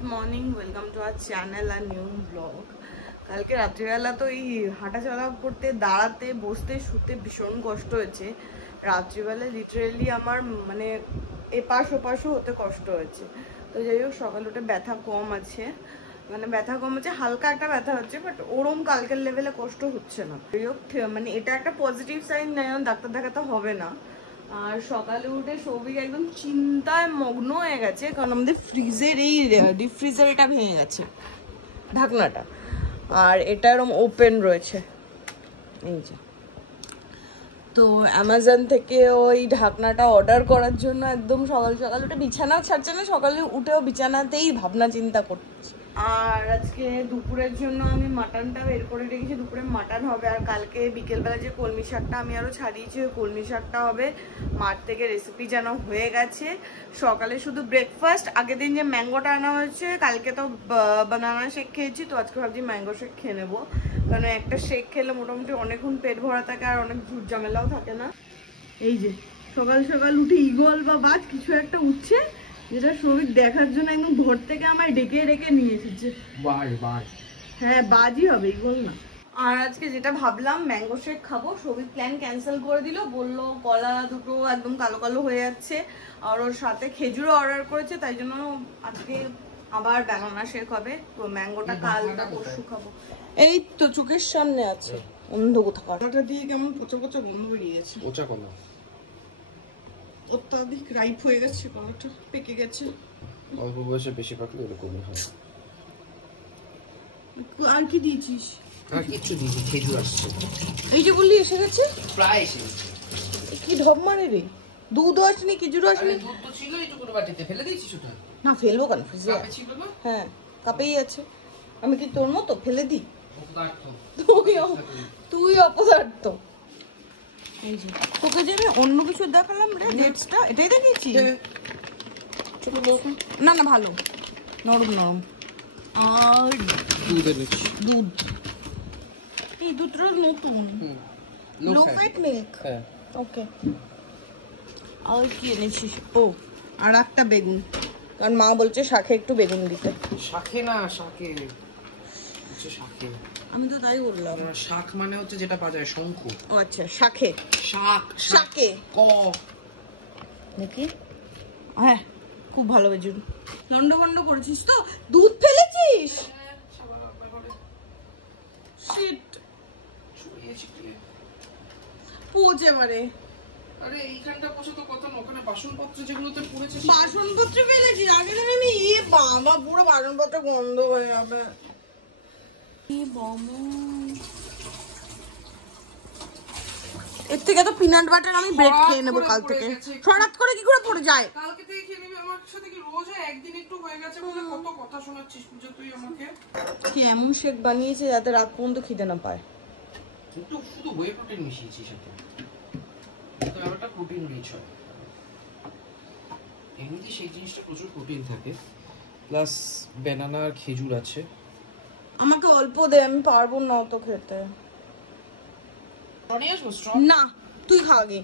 Good morning, welcome to our channel আর new blog. কালকে রাত্রিবেলা তো এই হাঁটাচলা করতে, দাঁড়াতে, বসতে, শুতে ভীষণ কষ্ট হয়েছে। রাত্রিবেলা লিটারেলি আমার মানে এপাশ ওপাশও হতে কষ্ট হয়েছে। তো যাই হোক, সকাল উঠে ব্যথা কম আছে, মানে ব্যথা কম আছে, হালকা একটা ব্যথা হচ্ছে, বাট ওরম কালকের লেভেলে কষ্ট হচ্ছে না। যাই হোক, মানে এটা একটা পজিটিভ সাইন, ডাক্তার দেখাতে হবে না। আর সকালে উঠে সৌভিক একদম চিন্তায় মগ্ন হয়ে গেছে, কারণ আমাদের ফ্রিজের এই ডিপ ফ্রিজার এটা ভেঙে গেছে ঢাকনাটা, আর এটা এরকম ওপেন রয়েছে এই যে। তো অ্যামাজন থেকে ওই ঢাকনাটা অর্ডার করার জন্য একদম সকাল সকাল উঠে, বিছানাও ছাড়ছে না, সকালে উঠেও বিছানাতেই ভাবনা চিন্তা করছে। আর আজকে দুপুরের জন্য আমি মাটনটা বের করে রেখেছি, দুপুরে মাটন হবে। আর কালকে বিকেলবেলা যে কলমি শাকটা আমি আরো ছাড়িয়েছি, ওই কলমি শাকটা হবে। মাঠ থেকে রেসিপি যেন হয়ে গেছে। সকালে শুধু ব্রেকফাস্ট, আগের দিন যে ম্যাঙ্গোটা আনা হয়েছে, কালকে তো বানানা শেক খেয়েছি, তো আজকে ভাবছি ম্যাঙ্গো শেক খেয়ে নেবো, কারণ একটা শেক খেলে মোটামুটি অনেকক্ষণ পেট ভরা থাকে আর অনেক ঝুট ঝামেলাও থাকে না। এই যে সকাল সকাল উঠে ঈগল বা বাজ কিছু একটা উঠছে, যেটা সৌভিক দেখার জন্য একদম ঘর থেকে আমায় ডেকে ডেকে নিয়ে এসেছে। হ্যাঁ, বাজই হবে, ঈগল না। আর আজকে যেটা ভাবলাম ম্যাঙ্গো শেক খাবো, সৌভিক প্ল্যান ক্যান্সেল করে দিল, বললো কলা দুটো একদম কালো কালো হয়ে যাচ্ছে, আর ওর সাথে খেজুরও অর্ডার করেছে, তাই জন্য আজকে আবার ব্যানানা শেক হবে। তো ম্যাঙ্গোটা কাল বা পরশু খাবো। এই তো চোখের সামনে আছে, অন্ধ কোথাকার। কলাটা দিয়ে কেমন পচা পচা গন্ধ বেরিয়ে গেছে। পচা কলা অত্যাধিক রাইপ হয়ে গেছে, কলাটা পেকে গেছে। অল্প বয়সে বেশি পাকলে এরকমই হয়। আর কি দিয়েছিস? আর কিছু দিয়েছি, খেজুর আসছে। এই যে বললি এসে গেছে, প্রায় এসে গেছে। কি ঢপ মারে রে, দুধও আসেনি, খেজুরও আসেনি। দুধ তো ছিল এইটুকু বাটিতে, ফেলে দিয়েছিস ওটা? না, ফেলবো কেন, ফ্রিজে ছিল না? হ্যাঁ, কাপেই আছে। আমি কি তোর মতো ফেলে দিই? অপদার্থ। তুই অপদার্থ। এই যে তোকে যে আমি অন্য কিছু দেখালাম রে, ডেটসটা এটাই দেখিয়েছি। না না, ভালো নরম নরম। আর দুধ এনেছি। দুধ, এই দুধটা নতুন, লো ফ্যাট মিল্ক। হ্যাঁ, ওকে। আর কি এনেছিস? ও, আর একটা বেগুন, কারণ মা বলছে শাকে একটু বেগুন দিতে। শাকে না, শাকে হচ্ছে শাকে। আমি তো তাই বললাম। শাক মানে হচ্ছে যেটা বাজায় শঙ্খ। ও আচ্ছা, শাকে, শাক শাকে ক নাকি? হ্যাঁ, খুব ভালো বেজুন। লন্ড বন্ড করেছিস তো, দুধ ফেলেছিস? শিট, পোচ এবারে। আরে এইখানটা পোছে তো কত না, ওখানে বাসনপত্র যেগুলোতে পড়েছে। বাসনপত্র ফেলেছিস? আগে দিন আমি বাবা, পুরো বাসনপত্র গন্ধ হয়ে যাবে। এর থেকে তো পিনাট বাটার আমি ব্রেড খেয়ে নেবো কাল থেকে। হঠাৎ করে কি করে পড়ে যায়? কালকে থেকে খেয়ে নেবে। আমার সাথে কি রোজ হয়? একদিন একটু হয়ে গেছে বলে কত কথা শোনাচ্ছিস পূজা তুই আমাকে। কি এমন শেক বানিয়েছে যাতে রাত পর্যন্ত খিদে না পায়? কিন্তু শুধু ওয়ে প্রোটিন মিশিয়েছি সাথে, তো একটা প্রোটিন রিচ হয়। এমনিতে সেই জিনিসটা প্রচুর প্রোটিন থাকে, প্লাস ব্যানানা আর খেজুর আছে। আমাকে অল্প দে, আমি পারবো না অত খেতে। না, তুই খা আগে,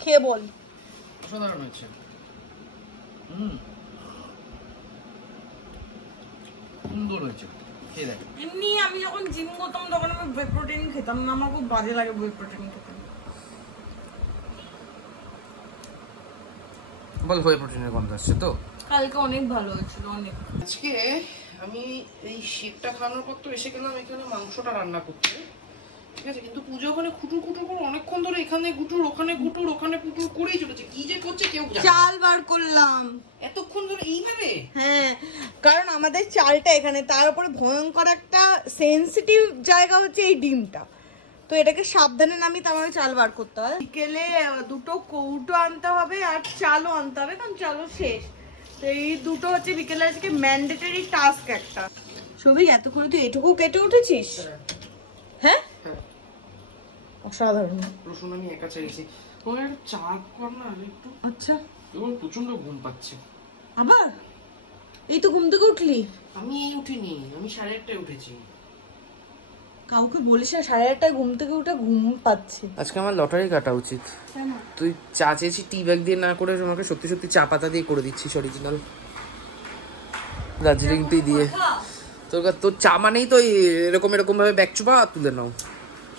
খেয়ে বল। অসাধারণ হয়েছে। সুন্দর হয়েছে, খেয়ে দেখ। এমনি আমি যখন জিম করতাম তখন আমি ওয়ে প্রোটিন খেতাম না, আমার খুব বাজে লাগে ওয়ে প্রোটিন খেতে। বল, ওয়ে প্রোটিনের গন্ধ আসছে তো? কালকে অনেক ভালো হয়েছিল, অনেক। আজকে আমি এই শেকটা খাওয়ানোর পর তো এসে গেলাম এখানে মাংসটা রান্না করতে, ঠিক আছে? কিন্তু পূজা ওখানে খুটুর খুটুর করে অনেকক্ষণ ধরে এখানে গুটুর ওখানে গুটুর ওখানে পুটুর করেই চলেছে। কি যে করছে কেউ জানে। চাল বার করলাম এতক্ষণ ধরে এইভাবে? হ্যাঁ, কারণ আমাদের চালটা এখানে, তার উপরে ভয়ঙ্কর একটা সেনসিটিভ জায়গা হচ্ছে এই ডিমটা, তো এটাকে সাবধানে নামিয়ে তারপরে চাল বার করতে হয়। বিকেলে দুটো কৌটো আনতে হবে আর চালও আনতে হবে, কারণ চালও শেষ। তো এই দুটো হচ্ছে বিকেলে আজকে ম্যান্ডেটরি টাস্ক একটা। সৌভিক, এতক্ষণে তুই এটুকু কেটে উঠেছিস? হ্যাঁ, অসাধারণ। রসুন আমি একা চাইছি, তোমার একটু চা কর না একটু। আচ্ছা, তোমার প্রচন্ড ঘুম পাচ্ছে। আবার এই তো ঘুম থেকে উঠলি? আমি এই উঠিনি, আমি 1:30টায় উঠেছি। কাউকে বলিস না 8:30টায় ঘুম থেকে উঠে ঘুম পাচ্ছে। আজকে আমার লটারি কাটা উচিত। তুই চা চেয়েছি টি ব্যাগ দিয়ে না করে আমাকে সত্যি সত্যি চা পাতা দিয়ে করে দিচ্ছিস অরিজিনাল। দার্জিলিং টি দিয়ে। তোর চা মানেই তো এরকম ভাবে ব্যাগ চুপা তুলে নাও।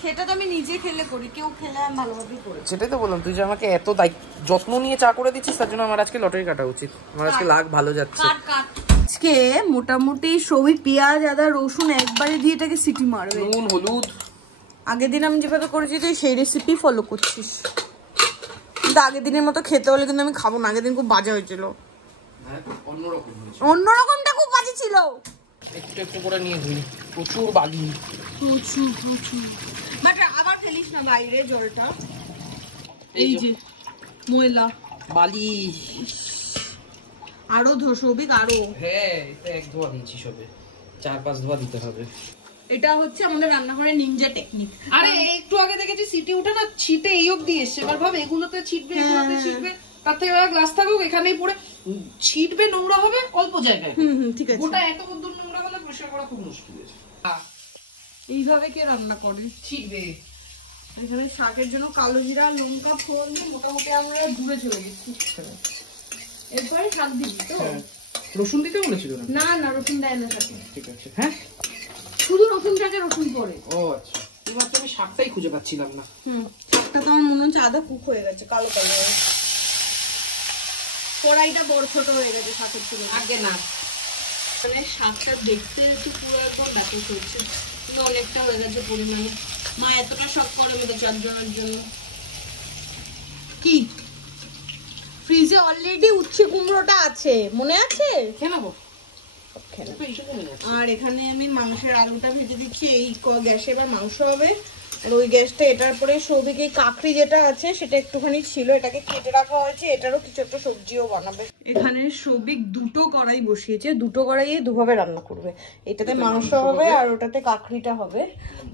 সেটা তো আমি নিজে খেলে করি, কেউ খেলে আমি ভালোভাবেই করি। সেটাই তো বললাম, তুই যে আমাকে এত যত্ন নিয়ে চা করে দিচ্ছিস, তার জন্য আমার আজকে লটারি কাটা উচিত। আমার আজকে লাখ ভালো যাচ্ছে। আজকে মোটামুটি সবই পেঁয়াজ আদা রসুন একবারে দিয়ে এটাকে সিটি মারবে। নুন হলুদ আগের দিন আমি যেভাবে করেছি তুই সেই রেসিপি ফলো করছিস, কিন্তু আগের দিনের মতো খেতে হলে কিন্তু আমি খাবো না। আগের দিন খুব বাজে হয়েছিল, অন্যরকমটা খুব বাজে ছিল। একটু একটু করে নিয়ে ধুই, প্রচুর বালি, প্রচুর। বাট আবার ফেলিস না বাইরে জলটা, এই যে ময়লা বালি আরো ধোসবিক আরো। হ্যাঁ, এটা এক ধোয়া দিয়েছি, সবে 4-5 ধোয়া দিতে হবে। এটা হচ্ছে আমাদের রান্নাঘরের নিনজা টেকনিক। আরে একটু আগে দেখেছি সিটি উঠে না, ছিটে এই অবধি এসছে। এবার ভাব এগুলোতে ছিটবে, এগুলোতে ছিটবে, তার থেকে গ্লাস থাকুক এখানেই পড়ে ছিটবে, নোংরা হবে অল্প জায়গায়। ঠিক আছে, গোটা এত দূর নোংরা হলে পরিষ্কার করা খুব মুশকিল। এইভাবে কে রান্না করে? ছিটবে। এখানে শাকের জন্য কালো জিরা লঙ্কা ফোড়ন দিয়ে মোটামুটি আমরা দূরে চলে গেছি। এরপরে শাক দিবি তো? রসুন দিতে বলেছিল না? না রসুন দেয় না শাকে। ঠিক আছে, হ্যাঁ শুধু রসুন শাকে রসুন পড়ে। ও আচ্ছা, এবার তো আমি শাকটাই খুঁজে পাচ্ছিলাম না। শাকটা তো আমার মনে হচ্ছে আদা কুক হয়ে গেছে, কালো কালো কড়াইটা বড় ছোট হয়ে গেছে শাকের ছিল আগে না। মানে শাকটা দেখতে একটু পুরো একদম ব্যাপক হচ্ছে, কিন্তু অনেকটা হয়ে গেছে পরিমাণে। মা এতটা শখ করে আমাদের 4 জনের জন্য। কি ফ্রিজে অলরেডি উচ্ছে কুমড়োটা আছে, মনে আছে? খেলাবো। আর এখানে আমি মাংসের আলুটা ভেজে দিচ্ছি। এই গ্যাসে এবার মাংস হবে, আর ওই গ্যাসটা এটার পরে সৌভিক এই কাকড়ি যেটা আছে সেটা একটুখানি ছিল, এটাকে কেটে রাখা হয়েছে। এটারও কিছু একটা সবজিও বানাবে। এখানে সৌভিক 2টো কড়াই বসিয়েছে, 2টো কড়াইয়ে দুভাবে রান্না করবে। এটাতে মাংস হবে আর ওটাতে কাকড়িটা হবে।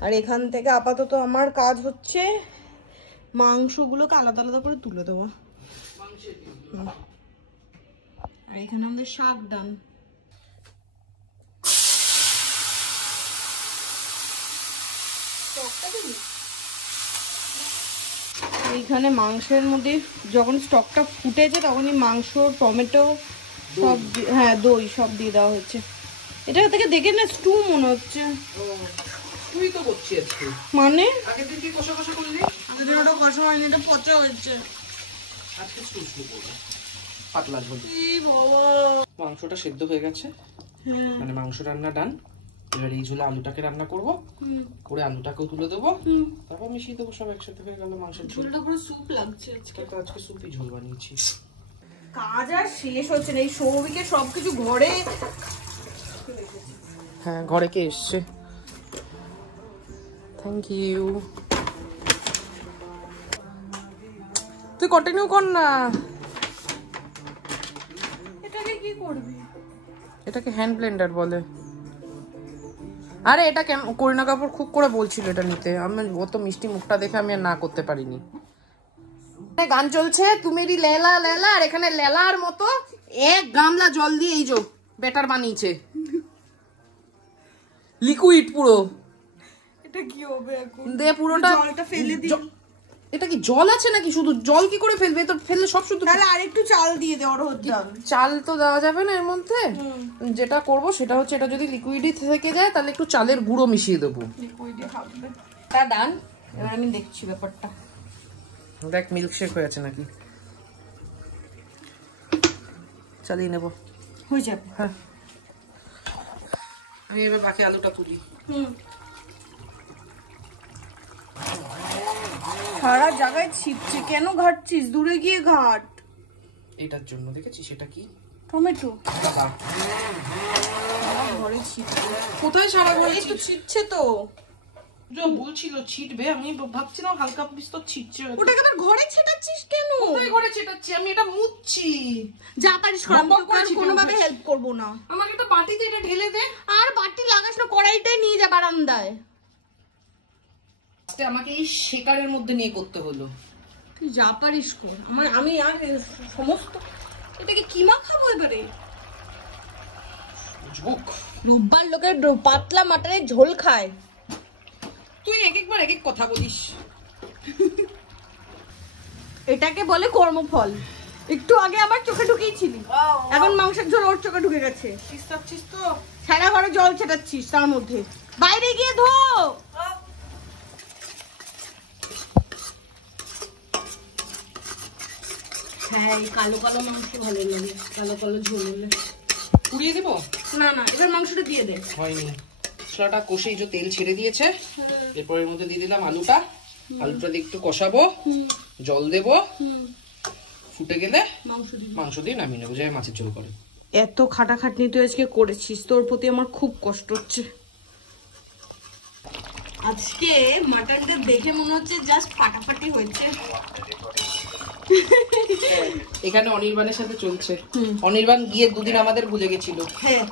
আর এখান থেকে আপাতত আমার কাজ হচ্ছে মাংসগুলোকে আলাদা আলাদা করে তুলে দেওয়া। আর এখানে আমাদের শাক ডান। এইখানে মাংসের মধ্যে যখন স্টকটা ফুটেছে তখনই মাংস টমেটো সব, হ্যাঁ দই সব দিয়ে দেওয়া হয়েছে। এটা থেকে দেখে না স্টু মনে হচ্ছে। তুই তো করছিস আজকে, মানে আগের দিন কি কষা কষা করলি? আগের দিন ওটা কষা হয়নি, এটা পচা হয়েছে। আজকে স্টু করব, পাতলা ঝোল। এই বাবা, মাংসটা সেদ্ধ হয়ে গেছে, মানে মাংস রান্না ডান। এবার এই ঝোলে আলুটাকে রান্না করব, করে আলুটাকেও তুলে দেবো, তারপর মিশিয়ে দেবো, সব একসাথে হয়ে গেল মাংসের ঝোল। ঝোলটা পুরো স্যুপ লাগছে আজকে। তো আজকে সুপি ঝোল বানিয়েছি। কাজ আর শেষ হচ্ছে না, এই সৌভিকে সবকিছু ঘরে। হ্যাঁ, ঘরে কে এসছে? Thank you. তুই কন্টিনিউ কর না। এটাকে কি করবি? এটাকে হ্যান্ড ব্লেন্ডার বলে। আরে এটা কেন করিনা কাপুর খুব করে বলছিল এটা নিতে, আমি অত মিষ্টি মুখটা দেখে আমি আর না করতে পারিনি। গান চলছে তুমেরি লেলা লেলা, আর এখানে লেলার মতো 1 গামলা জল দিয়ে এই যে ব্যাটার বানিয়েছে, লিকুইড পুরো। এটা কি হবে এখন? দে পুরোটা, জলটা ফেলে দি। এটা কি জল আছে নাকি? শুধু জল কি করে ফেলবে? তো ফেললে সব শুধু। তাহলে আরেকটু চাল দিয়ে দে, অরহর চাল। চাল তো দেওয়া যাবে না এর মধ্যে। যেটা করব সেটা হচ্ছে, এটা যদি লিকুইডই থেকে যায় তাহলে একটু চালের গুঁড়ো মিশিয়ে দেবো। লিকুইডে হবে তা ডান। এবার আমি দেখছি ব্যাপারটা। দেখ মিল্কশেক হয়ে আছে নাকি, চালিয়ে নেব। হয়ে যাবে। হ্যাঁ, আমি এবার বাকি আলুটা তুলি। সারা জায়গায় ছিপছে, কেন ঘাটছিস? দূরে গিয়ে ঘাট। এটার জন্য দেখেছিস এটা কি? টমেটো। বাবা ঘরে ছিপছে। কোথায় সারা ঘরে? এই তো ছিপছে তো। বলছিল ছিটবে, আমি ভাবছিলাম হালকা বিস্তর ছিটছে। ওটাকে আবার ঘরে ছেটাচ্ছিস কেন? কোথায় ঘরে ছেটাচ্ছি? আমি এটা মুছছি। যা পারিস কর, কোনোভাবে হেল্প করবো না। আমাকে একটা বাটিতে এটা ঢেলে দে। আর বাটি লাগাস না, কড়াইটাই নিয়ে যা বারান্দায়। আমাকে এই শেকারের মধ্যে নিয়ে করতে হলো। তুই যা পারিস কর, আমি আর সমস্ত এটাকে কি মাখাবো এবারে? রোববার লোকের পাতলা মাটনের ঝোল খায়, তুই একবার এক এক কথা বলিস। এটাকে বলে কর্মফল। একটু আগে আমার চোখে ঢুকিয়েছিলি, এখন মাংসের ঝোল ওর চোখে ঢুকে গেছে। চিস্তাচ্ছিস তো সারা ঘরে জল ছেটাচ্ছিস, তার মধ্যে বাইরে গিয়ে ধো। হ্যাঁ, এই কালো কালো মাংস ভালো লাগে, কালো কালো ঝোল হলে। পুড়িয়ে দিব? না না, এবার মাংসটা দিয়ে দে। হয়নি, মশলাটা কষে এই যে তেল ছেড়ে দিয়েছে, এরপর এর মধ্যে দিয়ে দিলাম আলুটা। আলুটা দিয়ে একটু কষাবো, জল দেবো, ফুটে গেলে মাংস দিয়ে নামিয়ে নেবো, যে মাছের ঝোল করে। এত খাটাখাটনি তুই আজকে করেছিস, তোর প্রতি আমার খুব কষ্ট হচ্ছে। আজকে মাটনটা দেখে মনে হচ্ছে জাস্ট ফাটাফাটি হয়েছে। এখানে অনির্বাণের সাথে চলছে, অনির্বাণ গিয়ে দুদিন আমাদের ভুলে গেছিল। হ্যাঁ,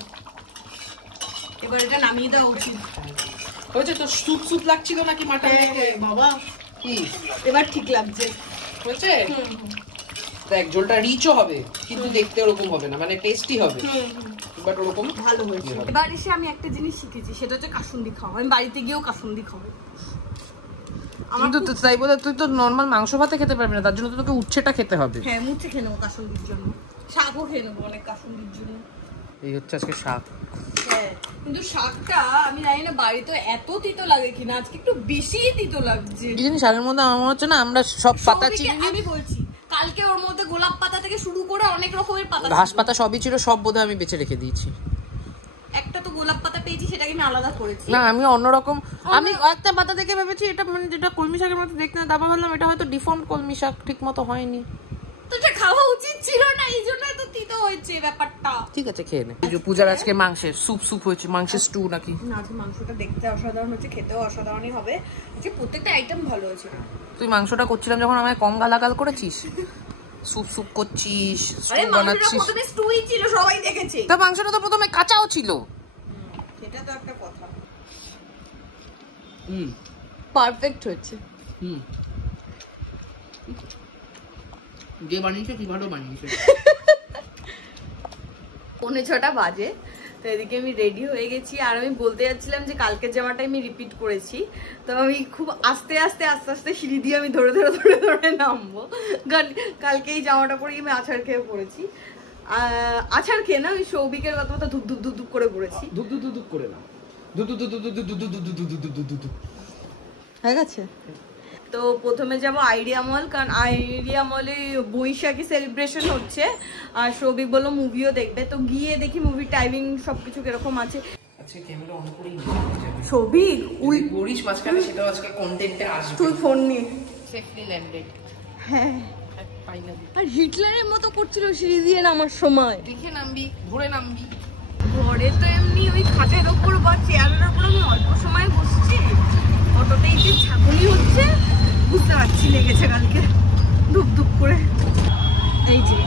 এবার এটা নামিয়ে দেওয়া উচিত। হয়েছে তো? স্যুপ স্যুপ লাগছিল নাকি মাটন? বাবা কি এবার ঠিক লাগছে, হয়েছে? দেখ, ঝোলটা রিচও হবে কিন্তু দেখতে ওরকম হবে না, মানে টেস্টি হবে, বাট ওরকম ভালো হয়েছে। এবার এসে আমি একটা জিনিস শিখেছি, সেটা হচ্ছে কাসুন্দি খাওয়া। আমি বাড়িতে গিয়েও কাসুন্দি খাবো। কিন্তু তাই বলে তুই তো নর্মাল মাংস ভাতে খেতে পারবি না, তার জন্য তো তোকে উচ্ছেটা খেতে হবে। হ্যাঁ, মুচ্ছে খেয়ে নেবো কাসুন্দির জন্য, শাকও খেয়ে নেবো অনেক কাসুন্দির জন্য। এই হচ্ছে আজকে শাক। হ্যাঁ, কিন্তু শাকটা আমি জানি না বাড়িতে এত তিতো লাগে কিনা, আজকে একটু বেশি তিতো লাগছে। কি জানি শাকের মধ্যে আমার মনে হচ্ছে না আমরা সব পাতা চিনি। আমি বলছি, কালকে ওর মধ্যে গোলাপ পাতা থেকে শুরু করে অনেক রকমের পাতা, ঘাস পাতা সবই ছিল, সব বোধহয় আমি বেছে রেখে দিয়েছি। একটা তো গোলাপ পাতা পেয়েছি, সেটাকে আমি আলাদা করেছি। না, আমি অন্যরকম, আমি একটা পাতা দেখে ভেবেছি এটা মানে যেটা কলমি শাকের মতো দেখতে, না তারপর ভাবলাম এটা হয়তো ডিফর্ম কলমি শাক, ঠিক মতো হয়নি। তো এটা খাওয়া উচিত ছিল না, এই জন্য এত তিতো হয়েছে ব্যাপারটা। ঠিক আছে, খেয়ে নে। পূজার আজকে মাংসের স্যুপ হয়েছে, মাংসের স্টু নাকি? না, আজকে মাংসটা দেখতে অসাধারণ হচ্ছে, খেতেও অসাধারণই হবে। আজকে প্রত্যেকটা আইটেম ভালো হয়েছে। তুই মাংসটা করছিলাম যখন আমায় কম গালাগাল করেছিস, স্যুপ করছিস, আরে মাংসটা প্রথমে স্টুই ছিল, সবাই দেখেছে। তা মাংসটা তো প্রথমে কাঁচাও ছিল। এটা তো একটা কথা। পারফেক্ট হয়েছে। যে বানিয়েছে কি ভালো বানিয়েছে। 6:45 বাজে, তো এদিকে আমি রেডি হয়ে গেছি। আর আমি বলতে যাচ্ছিলাম যে কালকের জামাটা আমি রিপিট করেছি, তো আমি খুব আস্তে আস্তে সিঁড়ি দিয়ে আমি ধরে নামবো, কারণ কালকে এই জামাটা পরে আমি আছাড় খেয়ে পড়েছি। আছাড় খেয়ে না, ওই সৌভিকের কথা ধুপ ধুপ করে পড়েছি। ধুপ করে না, হয়ে গেছে। তো প্রথমে যাব আইডিয়া মল, কারণ আইডিয়া মলে বৈশাখী সেলিব্রেশন হচ্ছে, আর সৌভিক বললো মুভিও দেখবে, তো গিয়ে দেখি মুভির টাইমিং সবকিছু কিরকম আছে। সৌভিক বলিস মাঝখানে, সেটাও আজকে কন্টেন্টে আসবে। তুই ফোন নিয়ে সেফলি ল্যান্ডেড। হ্যাঁ, আর হিটলারের মতো করছিল সিঁড়ি দিয়ে নামার সময়। দেখে নামবি, ঘুরে নামবি। ঘরে তো এমনি ওই খাটের ওপর বা চেয়ারের ওপর আমি অল্প সময় বসছি, অটোতেই যে ছাগুনি হচ্ছে বুঝতে পারছি, লেগেছে কালকে ধুপ করে। এই যে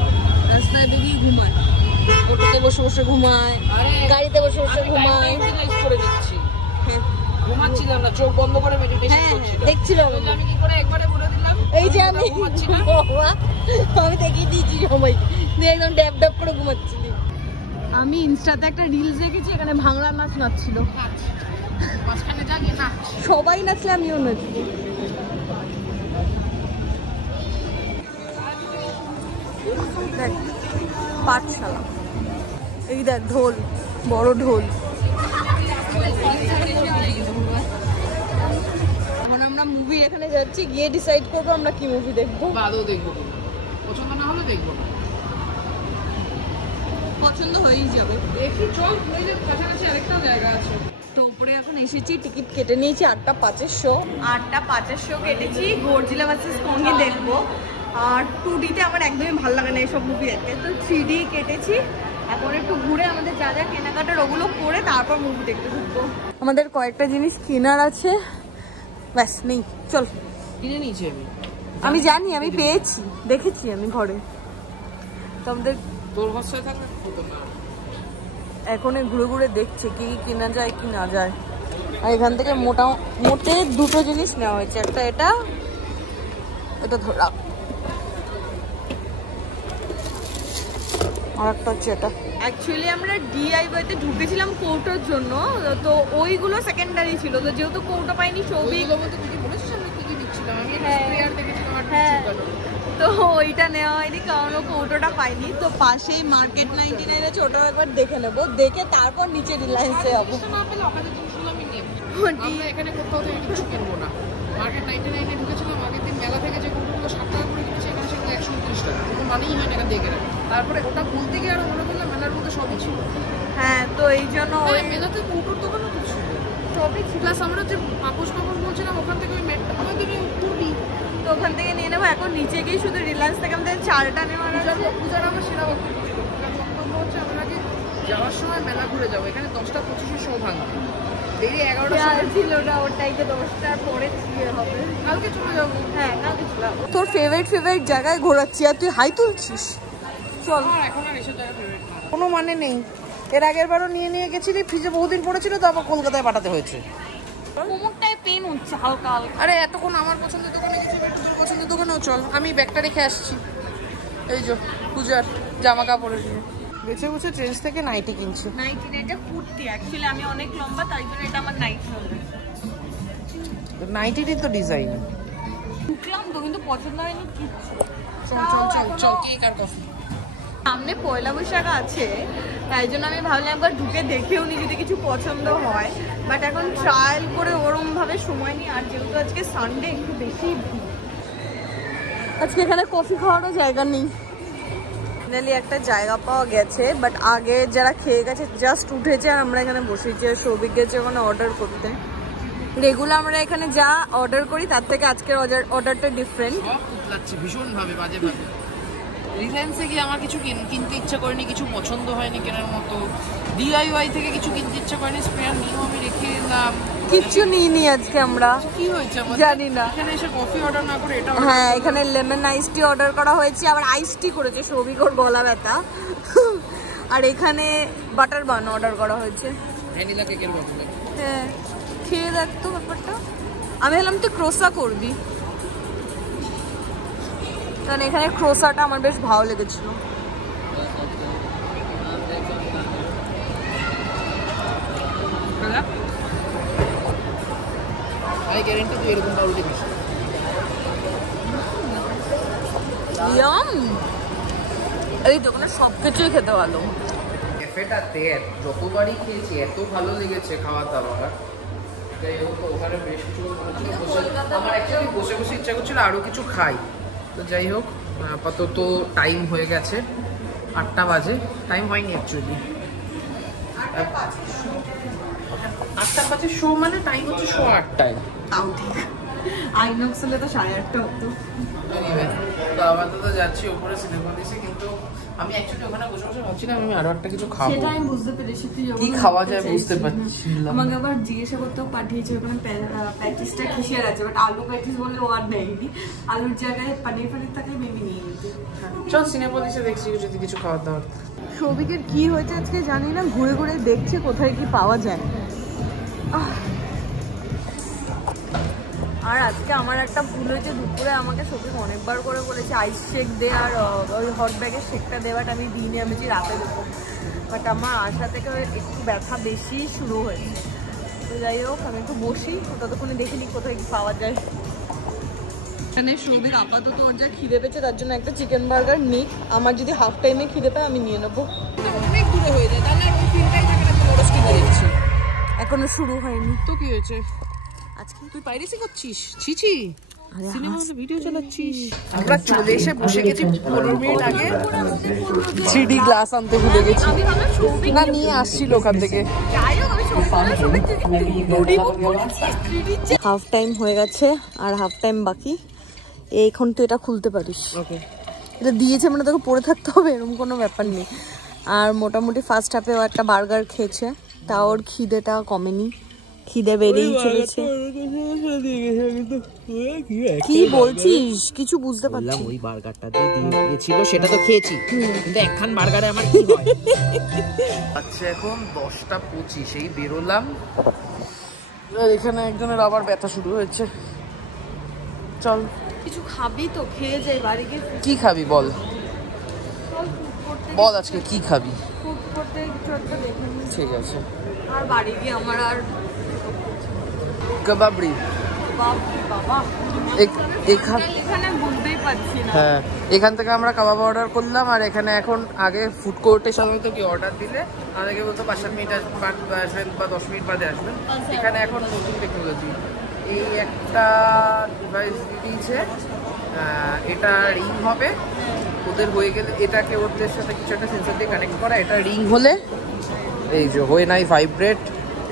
রাস্তায় বেরিয়ে ঘুমায়, অটোতে বসে ঘুমায়, গাড়িতে বসে ঘুমায়। করে দিচ্ছি, ঘুমাচ্ছিলাম না, চোখ বন্ধ করে মেডিটেশন করছিলাম। দেখছিলাম আমি কি করে একবারে বলে দিলাম এই যে আমি দেখিয়ে দিয়েছি সবাই, একদম ড্যাব করে ঘুমাচ্ছিলি। আমি ইনস্টাতে একটা রিলস দেখেছি, এখানে ভাঙড়া নাচ নাচছিল, সবাই নাচলে আমিও নাচবো। দেখ পাঠশালা, এই দেখ ঢোল, বড় ঢোল। এখন আমরা মুভি এখানে যাচ্ছি, গিয়ে ডিসাইড করবো আমরা কি মুভি দেখবো। বাদও দেখবো, পছন্দ না হলে দেখবো না। পছন্দ হয়েই যাবে। দেখি চল, কাছাকাছি আরেকটা জায়গা আছে। তো উপরে এখন এসেছি, টিকিট কেটে নিয়েছি 8:05 শো। 8:05 শো কেটেছি, গডজিলা ভার্সেস কং দেখবো। আর 2D-তে আমার একদমই ভালো লাগে না এইসব মুভি দেখতে, তো 3D কেটেছি। এখন একটু ঘুরে আমাদের যা যা কেনাকাটার ওগুলো করে তারপর মুভি দেখতে ঢুকবো। আমাদের কয়েকটা জিনিস কেনার আছে, ব্যাস নেই, চল। কিনে নিয়েছি আমি জানি, আমি পেয়েছি, দেখেছি আমি ঘরে। তো আমাদের তোর ভাষায় থাকলে এখন ঘুরে দেখছে কি কি কেনা যায় কি না যায়। আর এখান থেকে মোটে দুটো জিনিস নেওয়া হয়েছে, একটা এটা ধরা, আর একটা হচ্ছে এটা। অ্যাকচুয়ালি আমরা ডিআইওয়াইতে ঢুকেছিলাম কৌটোর জন্য, তো ওইগুলো সেকেন্ডারি ছিল, তো যেহেতু কৌটো পাইনি সৌভিক। তো ওইটা নেওয়া হয়নি কারণ ও কৌটোটা পাইনি। তো পাশেই মার্কেট 99 আছে, ওটাও একবার দেখে নেবো, দেখে তারপর নিচে রিলায়েন্সে যাবো। এখানে কোথাও থেকে কিছু কিনবো না। মার্কেট 99 ঢুকেছিলাম আগের দিন, মেলা থেকে যে কৌটোগুলো 7 টাকা করে কিনেছে এখানে সেগুলো 129 টাকা, কোনো মানেই হয় না এখান থেকে। তারপরে ওটা বলতে গিয়ে আরো মনে করলাম মেলার মধ্যে সবই ছিল। হ্যাঁ, তো এই জন্য ওই মেলাতে কৌটোর দোকানও তো ছিল, সবই ছিল। প্লাস আমরা যে পাপোশ বলছিলাম ওখান থেকে ওই মেটটা আমাদের তুলবি, তো ওখান থেকে নিয়ে নেবো। এখন নিচে গিয়ে শুধু রিলায়েন্স থেকে আমাদের 4টা নেওয়ার আছে। পূজার আমার সেরা বক্তব্য হচ্ছে আমরা আগে যাওয়ার সময় মেলা ঘুরে যাবো, এখানে 10টা 25 শো ভাঙবে, দেরি 11টা ছিল না, ওটাইতে 10টার পরে হবে। কালকে চলে যাবো। হ্যাঁ, কালকে চলে যাবো। তোর ফেভারিট জায়গায় ঘোরাচ্ছি আর তুই হাই তুলছিস। চল, এখন আর এসব জায়গা ফেভারিট না, কোনো মানে নেই। এর আগের বারও নিয়ে গেছিলি, ফ্রিজে বহুদিন পড়েছিল, তো আবার কলকাতায় পাঠাতে হয়েছে। কোমরটায় পেন হচ্ছে হালকা হালকা। আরে এতক্ষণ আমার পছন্দের দোকানে গেছি, তোর পছন্দের দোকানেও চল, আমি ব্যাগটা রেখে আসছি। এই যে পূজার জামা কাপড়ের দিয়ে বেছে বুঝে ট্রেন্স থেকে নাইটি কিনছি। নাইটি না, এটা কুর্তি। অ্যাকচুয়ালি আমি অনেক লম্বা, তাই জন্য এটা আমার নাইটি হবে। নাইটিরই তো ডিজাইন। ঢুকলাম তো, কিন্তু পছন্দ হয়নি কিচ্ছু। চল কেক আর কফি। সামনে পয়লা বৈশাখ আছে, তাই জন্য আমি ভাবলাম একবার ঢুকে দেখেও নি যদি কিছু পছন্দ হয়। বাট এখন ট্রায়াল করে ওরম ভাবে সময় নিই, আর যেহেতু আজকে সানডে একটু বেশি ভিড়, আজকে এখানে কফি খাওয়ারও জায়গা নেই। ফাইনালি একটা জায়গা পাওয়া গেছে, বাট আগে যারা খেয়ে গেছে জাস্ট উঠেছে আর আমরা এখানে বসেছি। আর সৌভিক গেছে ওখানে অর্ডার করতে। রেগুলার আমরা এখানে যা অর্ডার করি তার থেকে আজকের অর্ডারটা ডিফারেন্ট। লাগছে ভীষণ ভাবে, বাজে ভাবে। রিলায়েন্সে গিয়ে আমার কিছু কিনতে ইচ্ছা করেনি, কিছু পছন্দ হয়নি কেনার মতো। DIY থেকে কিছু কিনতে ইচ্ছা করেনি, স্পেয়ার নিয়েও আমি রেখে এলাম, কিচ্ছু নিইনি আজকে আমরা। কি হয়েছে জানি না। এখানে এসে কফি অর্ডার না করে এটা, হ্যাঁ, এখানে লেমন আইস টি অর্ডার করা হয়েছে, আবার আইস টি করেছে সৌভিক, ওর গলা ব্যথা। আর এখানে বাটার বান অর্ডার করা হয়েছে, ভ্যানিলা কেকের বদলে। হ্যাঁ, খেয়ে দেখ তো ব্যাপারটা। আমি ভাবলাম তুই ক্রোসা করবি, কারণ এখানে ক্রোসাটা আমার বেশ ভালো লেগেছিল। আই গ্যারান্টি তুই এরকম পাউরুটি খাস। এই দোকানে সবকিছুই খেতে ভালো। ক্যাফেটাতে যতবারই খেয়েছি এত ভালো লেগেছে খাওয়া দাওয়া। যাই হোক, ওখানে বেশ কিছু আমার অ্যাকচুয়ালি বসে বসে ইচ্ছা করছিল আরও কিছু খাই। তো যাই হোক, আপাতত টাইম হয়ে গেছে 8টা বাজে। টাইম হয়নি অ্যাকচুয়ালি, 8টার কাছে শো, মানে টাইম হচ্ছে 8:15। তাও ঠিক, আইনক্স হলে তো 8:30 হতো। তো আপাতত যাচ্ছি ওপরে সিনেমা দিছে, কিন্তু আমি অ্যাকচুয়ালি ওখানে বসে বসে ভাবছিলাম আমি আরো একটা কিছু খাবো। সেটা আমি বুঝতে পেরেছি, তুই কি খাওয়া যায় বুঝতে পারছি না। আমাকে আবার জিজ্ঞাসা করতেও পাঠিয়েছে ওখানে প্যাটিসটা কিসের আছে, বাট আলু প্যাটিস বলে ও আর নেয়নি। আলুর জায়গায় পানির থাকলে মেবি নিয়ে নিতে। চল সিনেমা দিছে, দেখছি যদি কিছু খাওয়ার দাওয়ার। সৌভিকের কি হয়েছে আজকে জানি না, ঘুরে ঘুরে দেখছে কোথায় কি পাওয়া যায়। আর আজকে আমার একটা ভুল হয়েছে, দুপুরে আমাকে সৌভিক অনেকবার করে বলেছে আইস শেক দে আর ওই হট ব্যাগের শেকটা দে, বাট আমি দিনে আমি রাতে দেবো। বাট আমার আশা থেকে একটু ব্যথা বেশি শুরু হয়েছে। তো যাই হোক, আমি একটু বসি, ততক্ষণে দেখিনি কোথায় কি পাওয়া যায়। এখানে সৌভিক আপাতত ওর যা খিদে পেয়েছে তার জন্য একটা চিকেন বার্গার নিক। আমার যদি হাফ টাইমে খিদে পায় আমি নিয়ে নেবো। অনেক দূরে হয়ে যায়, তাহলে ওই ফিল্মটাই থাকে না, বড় স্ক্রিনে দেখছি। এখনো শুরু হয়নি তো কি হয়েছে আজকে? তুই পাইরেসি করছিস? ছিছি, সিনেমাতে ভিডিও চালাচ্ছিস। আমরা চলে এসে বসে গেছি 15 মিনিট আগে। 3D গ্লাস আনতে ভুলে গেছি, না নিয়ে আসছিল ওখান থেকে। হাফ টাইম হয়ে গেছে আর হাফ টাইম বাকি। এখন তো এটা খুলতে পারিস। ওকে, এটা দিয়েছে মানে তোকে পড়ে থাকতে হবে এরকম কোনো ব্যাপার নেই। আর মোটামুটি ফার্স্ট হাফেও একটা বার্গার খেয়েছে, তা ওর খিদেটা কমেনি, খিদে বেড়েই চলেছে। কি বলছিস? কিছু বুঝতে পারছি। ওই বার্গারটা দিয়ে দিয়েছিল সেটা তো খেয়েছি, কিন্তু একখান বার্গারে আমার কি হয়। আচ্ছা, এখন 10:25 এই বেরোলাম। এখানে একজনের আবার ব্যথা শুরু হয়েছে। চল, কিছু খাবি তো? খেয়ে যাই বাড়ি গিয়ে। কি খাবি বল, বল আজকে কি খাবি? ফুড করতে কিছু একটা দেখে নিই। ঠিক আছে। আর বাড়ি গিয়ে আমার আর কাবাবড়ি এখানে বুঝতেই পারছি না। হ্যাঁ, এখান থেকে আমরা কাবাব অর্ডার করলাম, আর এখানে এখন আগে ফুড কোর্টে সাধারণত কি অর্ডার দিলে আমাদেরকে বলতো 5-7 মিনিট আসবেন বা 10 মিনিট বাদে আসবেন। এখানে এখন নতুন টেকনোলজি, এই একটা ডিভাইস দিয়েছে, এটা রিং হবে, ওদের হয়ে গেলে এটাকে ওদের সাথে কিছু একটা সেন্সর দিয়ে কানেক্ট করা, এটা রিং হলে এই যে হয়ে নাই ভাইব্রেট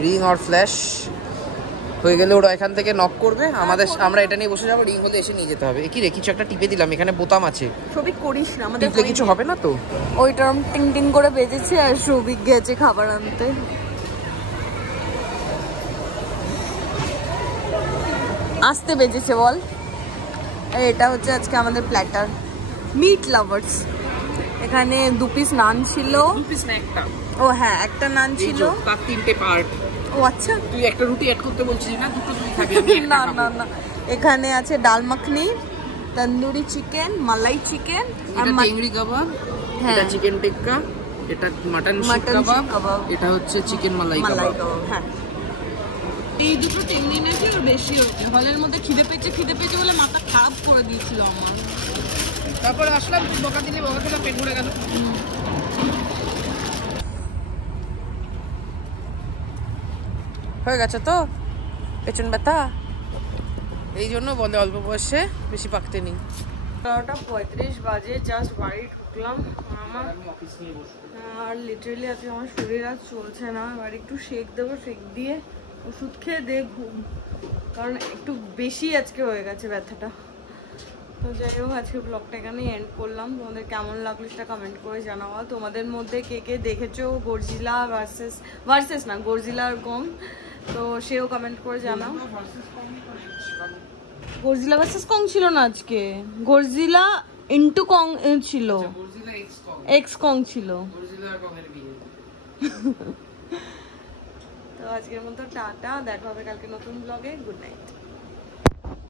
রিং আর ফ্ল্যাশ হয়ে গেলে ওরা এখান থেকে নক করবে, আমরা এটা নিয়ে বসে যাবো, রিং হলে এসে নিয়ে যেতে হবে। কি রে, কিছু একটা টিপে দিলাম, এখানে বোতাম আছে, সবই করিস না, আমাদের টিপলে কিছু হবে না তো। ওই টার্ম টিং টিং করে বেজেছে আর সৌভিক গেছে খাবার আনতে। আসতে বেজেছে বল। এটা হচ্ছে আজকে আমাদের প্ল্যাটার, মিট লাভার্স। এখানে 2 পিস নান ছিল। 2 পিস না, একটা। ও হ্যাঁ, একটা নান ছিল, তার 3টে পার্ট। ও আচ্ছা, তুই একটা রুটি অ্যাড করতে বলছিস না, দুটো তুই খাবি, না না না। এখানে আছে ডাল মাখনি, তন্দুরি চিকেন, মালাই চিকেন, আর চিংড়ি কাবাব, এটা চিকেন টিক্কা, এটা মাটন শিক কাবাব, এটা হচ্ছে চিকেন মালাই কাবাব। হ্যাঁ, এই দুটো তেমনি নাকি আর বেশি হচ্ছে। হলের মধ্যে খিদে পেয়েছে বলে মাথা খারাপ করে দিয়েছিল আমার। তারপরে আসলাম, তুই বকা দিলে পেট ভরে গেল। হয়ে গেছে তো পেছন ব্যথা, এই জন্য বলে অল্প বয়সে বেশি পাকতে নেই। 11:35 বাজে, জাস্ট বাড়ি ঢুকলাম আমার, আর লিটারেলি আজকে আমার শরীর আর চলছে না। এবার একটু শেক দেবো, শেক দিয়ে ওষুধ খেয়ে দে ঘুম, কারণ একটু বেশি আজকে হয়ে গেছে ব্যথাটা। তো যাই হোক, আজকে ব্লগটা এখানেই এন্ড করলাম। তোমাদের কেমন লাগলো সেটা কমেন্ট করে জানাও। তোমাদের মধ্যে কে কে দেখেছো গডজিলা ভার্সেস না, গডজিলা আর কং, তো সেও কমেন্ট করে জানাও। গডজিলা ভার্সেস কং ছিল না আজকে, গডজিলা ইনটু কং ছিল, এক্স কং ছিল। তো আজকের মতো টাটা, দেখা হবে কালকে নতুন ব্লগে। Good night.